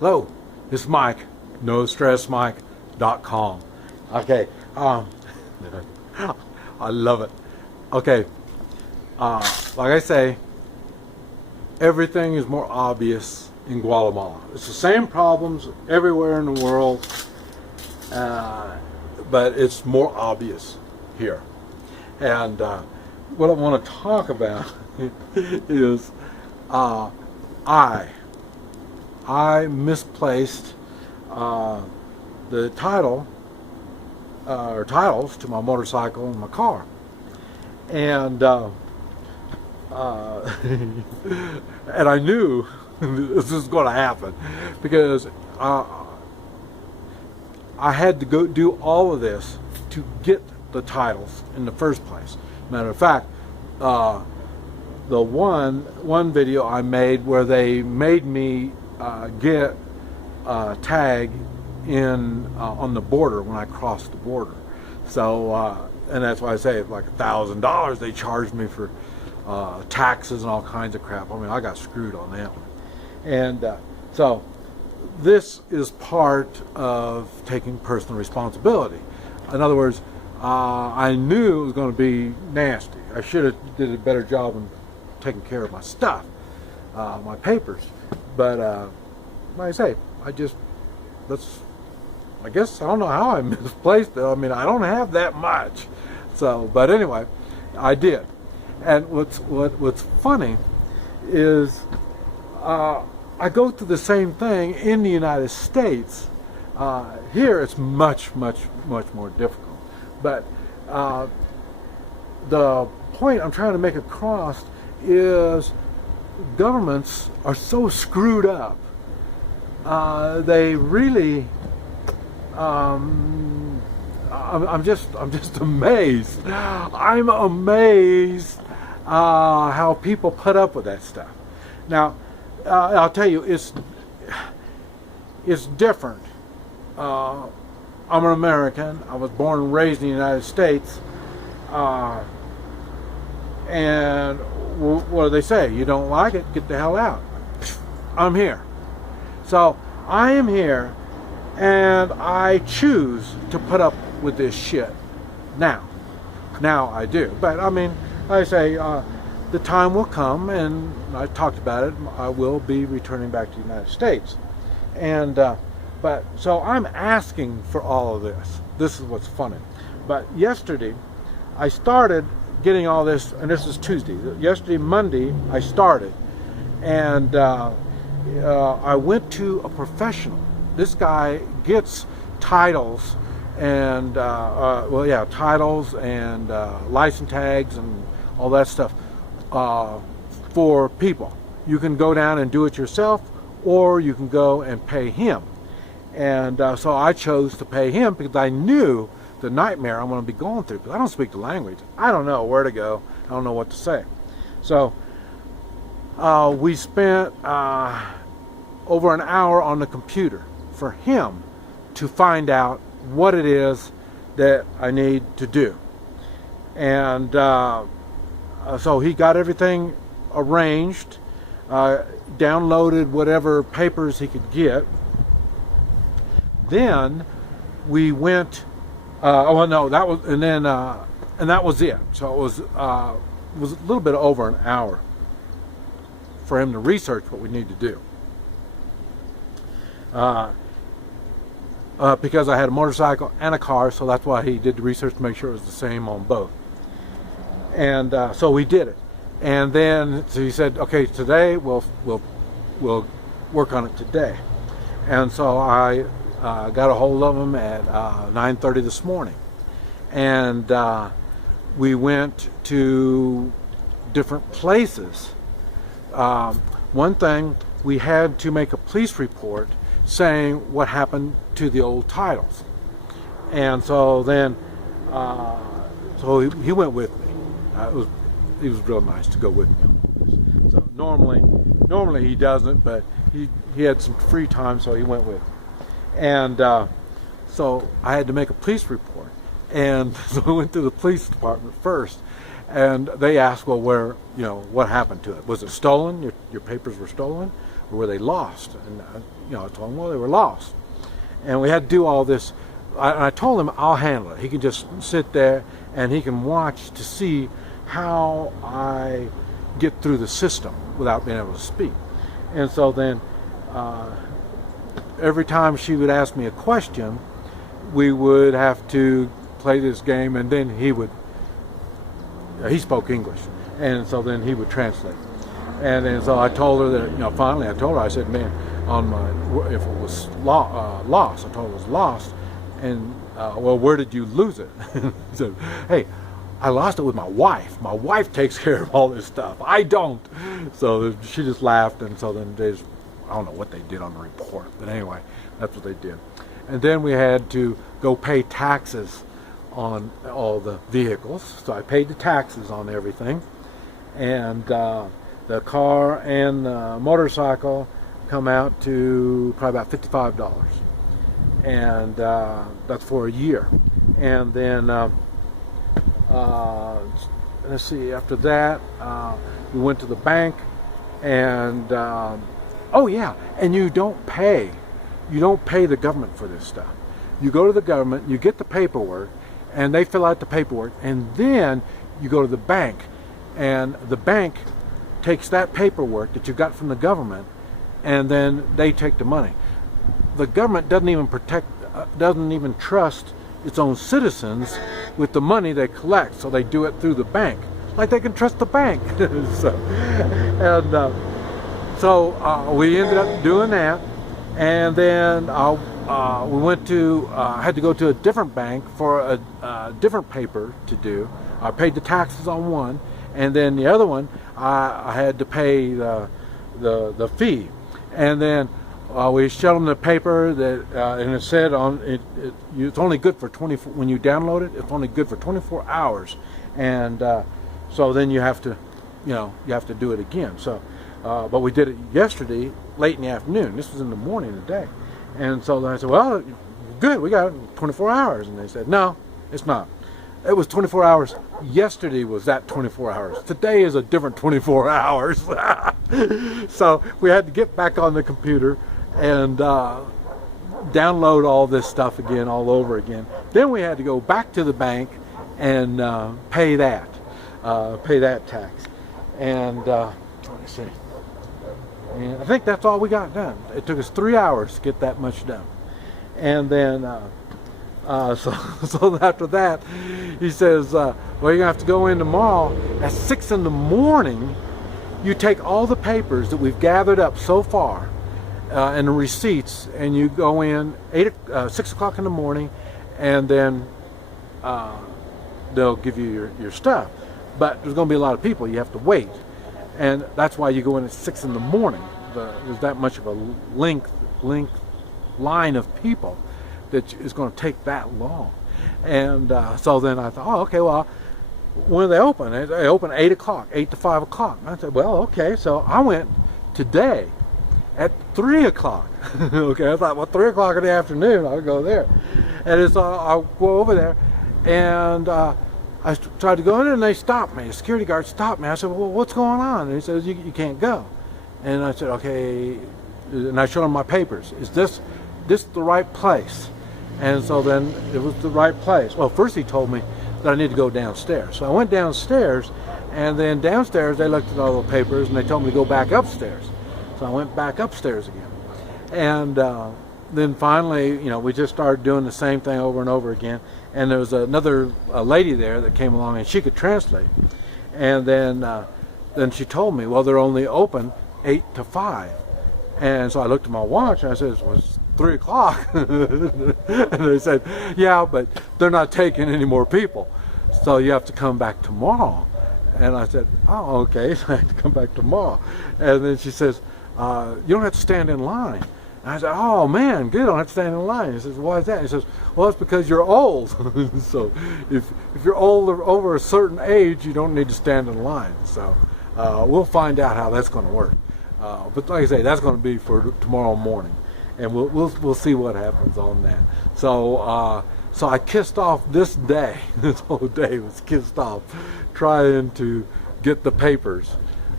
Hello, this is Mike, NoStressMike.com. Okay, I love it. Okay, like I say, everything is more obvious in Guatemala. It's the same problems everywhere in the world, but it's more obvious here. And what I want to talk about is I misplaced the title or titles to my motorcycle and my car, and and I knew this was going to happen because I had to go do all of this to get the titles in the first place. Matter of fact, the one video I made where they made me get a tag in on the border when I crossed the border. So and that's why I say it's like $1,000 they charged me for taxes and all kinds of crap. I mean, I got screwed on that one. And so this is part of taking personal responsibility. In other words, I knew it was going to be nasty. I should have did a better job in taking care of my stuff, my papers. But like I say, I guess I don't know how I misplaced it. I mean, I don't have that much. So, but anyway, I did. And what's funny is I go through the same thing in the United States. Here it's much more difficult. But the point I'm trying to make across is governments are so screwed up. They really I'm just amazed. I'm amazed how people put up with that stuff. Now, I'll tell you, it's different. I'm an American. I was born and raised in the United States. And what do they say? You don't like it, get the hell out. I'm here. So I am here, and I choose to put up with this shit now. Now I do. But I mean, like I say, the time will come, and I talked about it, I will be returning back to the United States. And but so I'm asking for all of this. This is what's funny. But yesterday I started getting all this, and this is Tuesday. Yesterday, Monday, I started, and I went to a professional. This guy gets titles and titles and license tags and all that stuff for people. You can go down and do it yourself, or you can go and pay him. And so I chose to pay him because I knew the nightmare I'm going to be going through, because I don't speak the language. I don't know where to go. I don't know what to say. So we spent over an hour on the computer for him to find out what it is that I need to do. And so he got everything arranged, downloaded whatever papers he could get. Then we went that was it. So it was a little bit over an hour for him to research what we need to do. Because I had a motorcycle and a car, so that's why he did the research to make sure it was the same on both. And so we did it. And then so he said, okay, today we'll work on it today. And so I got a hold of him at 9:30 this morning, and we went to different places. One thing, we had to make a police report saying what happened to the old titles, and so then so he went with me. He was real nice to go with me on this. So normally he doesn't, but he had some free time, so he went with me. And so I had to make a police report, and so I went to the police department first, and they asked, well, what happened to it? Was it stolen? Your papers were stolen? or were they lost? And I told him, well, they were lost. And we had to do all this. I told him I'll handle it. He can just sit there and he can watch to see how I get through the system without being able to speak. And so then every time she would ask me a question, we would have to play this game, and then he spoke English, and so then he would translate. And then so I told her that, finally I told her, I said, man, if it was lost, I told her it was lost, and well, where did you lose it? He said, hey, I lost it with my wife. My wife takes care of all this stuff. I don't. So she just laughed, and so then I don't know what they did on the report, but anyway, that's what they did. And then we had to go pay taxes on all the vehicles. So I paid the taxes on everything, and the car and the motorcycle come out to probably about $55, and that's for a year. And then let's see, after that we went to the bank, and oh yeah, and you don't pay the government for this stuff. You go to the government, you get the paperwork, and they fill out the paperwork, and then you go to the bank, and the bank takes that paperwork that you got from the government, and then they take the money. The government doesn't even trust its own citizens with the money they collect, so they do it through the bank, like they can trust the bank. So we ended up doing that, and then we went to had to go to a different bank for a different paper to do. I paid the taxes on one, and then the other one I had to pay the fee. And then we showed them the paper that, and it said on it, it's only good for 24. When you download it, it's only good for 24 hours, and so then you have to do it again. So, but we did it yesterday late in the afternoon. This was in the morning today, and so then I said, well, good, we got 24 hours, and they said, no, it's not. It was 24 hours. Yesterday was that 24 hours. Today is a different 24 hours. So we had to get back on the computer and download all this stuff again, all over again. Then we had to go back to the bank and pay that tax. And let me see. And I think that's all we got done. It took us 3 hours to get that much done. And then so after that, he says, well, you're going to have to go in tomorrow at 6 in the morning. You take all the papers that we've gathered up so far and the receipts, and you go in 6 o'clock in the morning, and then they'll give you your stuff. But there's going to be a lot of people. You have to wait. And that's why you go in at 6 in the morning. There's that much of a length line of people that is going to take that long. And so then I thought, oh, okay, well, when do they open? They open 8 o'clock, 8 to 5 o'clock. And I said, well, okay. So I went today at 3 o'clock. Okay, I thought, well, 3 o'clock in the afternoon, I'll go there. And so I'll go over there, and I tried to go in, and they stopped me. The security guard stopped me. I said, well, what's going on? And he says, you can't go. And I said, okay. And I showed him my papers. Is this the right place? And so then it was the right place. Well, first he told me that I need to go downstairs. So I went downstairs, and then downstairs they looked at all the papers, and they told me to go back upstairs. So I went back upstairs again. And then finally, we just started doing the same thing over and over again. And there was another lady there that came along, and she could translate. And then she told me, well, they're only open 8 to 5. And so I looked at my watch, and I said, well, it's 3 o'clock. And they said, yeah, but they're not taking any more people, so you have to come back tomorrow. And I said, oh, okay. So I have to come back tomorrow. And then she says, you don't have to stand in line. And I said, oh man, good, I don't have to stand in line. He says, why is that? He says, well, it's because you're old. So if you're older, over a certain age, you don't need to stand in line. So we'll find out how that's going to work. But like I say, that's going to be for tomorrow morning, and we'll see what happens on that. So so I kissed off this day. This whole day was kissed off trying to get the papers.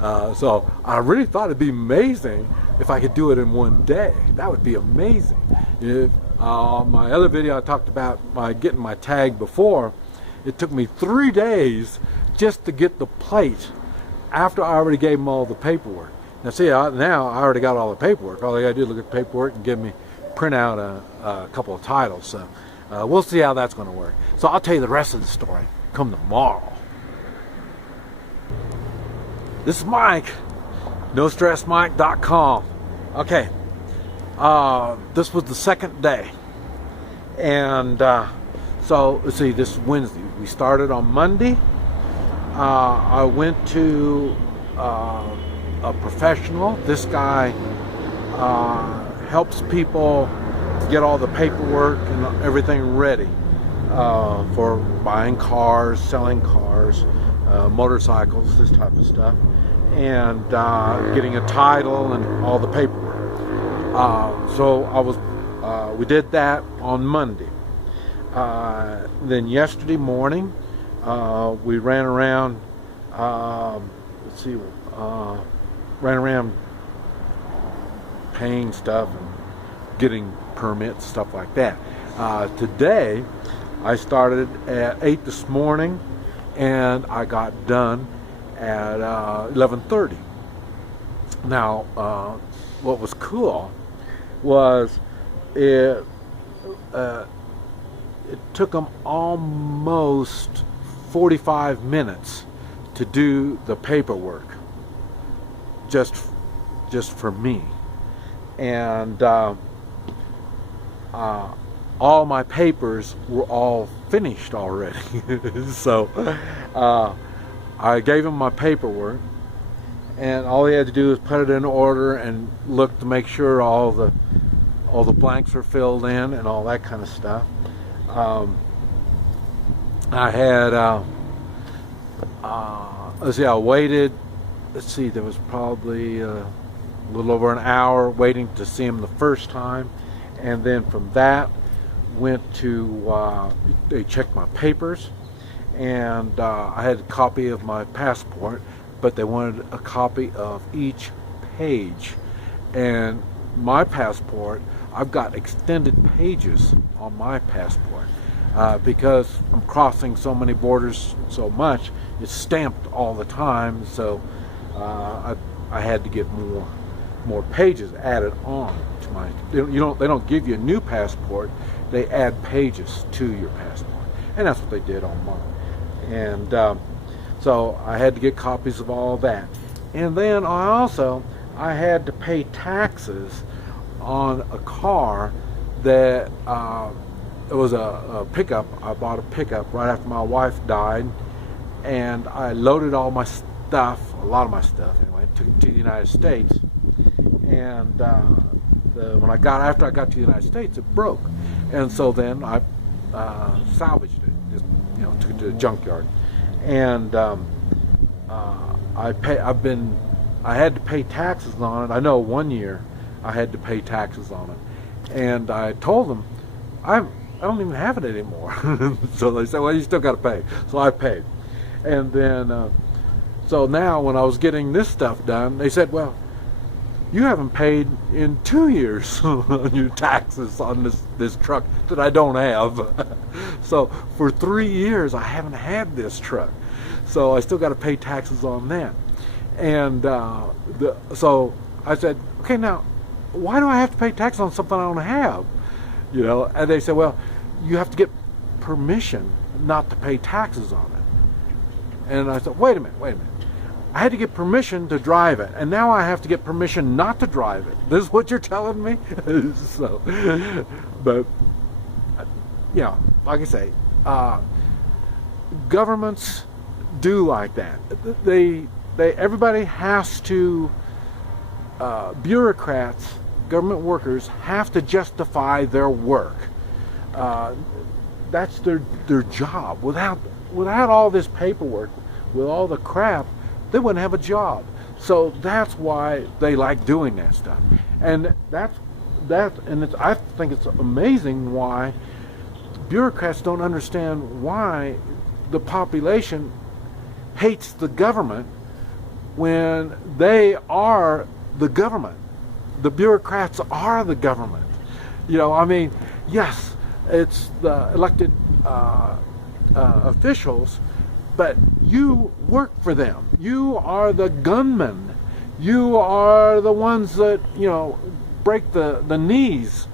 So I really thought it'd be amazing if I could do it in one day. That would be amazing. If, my other video I talked about getting my tag before, it took me 3 days just to get the plate after I already gave them all the paperwork. Now see, now I already got all the paperwork. All I gotta do is look at the paperwork and print out a couple of titles. So we'll see how that's gonna work. So I'll tell you the rest of the story come tomorrow. This is Mike, NoStressMike.com. Okay, this was the second day. And so let's see, this is Wednesday. We started on Monday. I went to a professional. This guy helps people get all the paperwork and everything ready for buying cars, selling cars, motorcycles, this type of stuff, and getting a title and all the paperwork. So we did that on Monday. Then yesterday morning, we ran around. Ran around paying stuff and getting permits, stuff like that. Today, I started at 8 this morning, and I got done at 11:30. Now, what was cool was it took them almost 45 minutes to do the paperwork, just for me, and all my papers were all finished already. So I gave him my paperwork, and all he had to do was put it in order and look to make sure all the blanks are filled in and all that kind of stuff. I had let's see, I waited. Let's see, there was probably a little over an hour waiting to see him the first time, and then from that went to they checked my papers, and I had a copy of my passport, but they wanted a copy of each page. And my passport, I've got extended pages on my passport because I'm crossing so many borders so much. It's stamped all the time, so I had to get more pages added on to my. They don't give you a new passport. They add pages to your passport, and that's what they did on mine. And so I had to get copies of all that, and then I had to pay taxes on a car that it was a pickup. I bought a pickup right after my wife died, and I loaded all my stuff, a lot of my stuff anyway, took it to the United States, and after I got to the United States, it broke, and so then I salvaged it, just took it to the junkyard, and I had to pay taxes on it. I know 1 year I had to pay taxes on it, and I told them I don't even have it anymore. So they said, well, you still got to pay. So I paid, and then so now when I was getting this stuff done, they said, well, you haven't paid in 2 years on your taxes on this truck that I don't have. So for 3 years I haven't had this truck, so I still got to pay taxes on that. And so I said, okay, now why do I have to pay tax on something I don't have? And they said, well, you have to get permission not to pay taxes on it. And I said, wait a minute. I had to get permission to drive it, and now I have to get permission not to drive it. This is what you're telling me? So, but like I say, governments do like that. Everybody has to. Bureaucrats, government workers, have to justify their work. That's their job. Without all this paperwork, with all the crap, they wouldn't have a job. So that's why they like doing that stuff. And I think it's amazing why bureaucrats don't understand why the population hates the government when they are the government. the bureaucrats are the government. You know, I mean, yes, it's the elected officials, but you work for them. You are the gunmen. You are the ones that, you know, break the knees.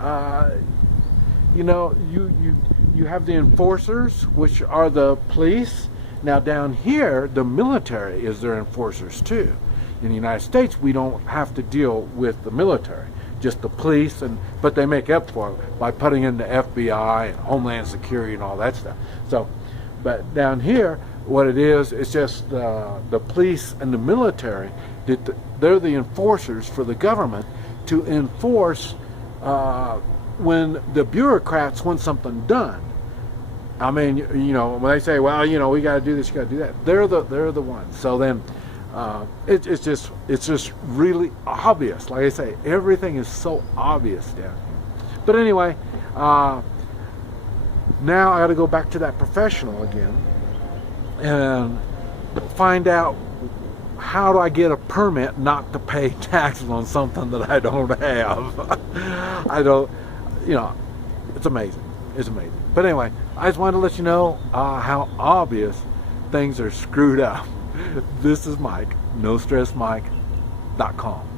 You know, you have the enforcers, which are the police. Now down here, the military is their enforcers too. In the United States, we don't have to deal with the military, just the police, but they make up for it by putting in the FBI and Homeland Security and all that stuff. So, but down here, what it is, it's just the police and the military. They're the enforcers for the government to enforce when the bureaucrats want something done. I mean, you know, when they say, well, you know, we got to do this, you got to do that, they're the ones. So then it's just really obvious. Like I say, everything is so obvious down here. But anyway, now I got to go back to that professional again and find out how do I get a permit not to pay taxes on something that I don't have. I don't, you know, it's amazing. It's amazing. But anyway, I just wanted to let you know how obvious things are screwed up. This is Mike, NoStressMike.com.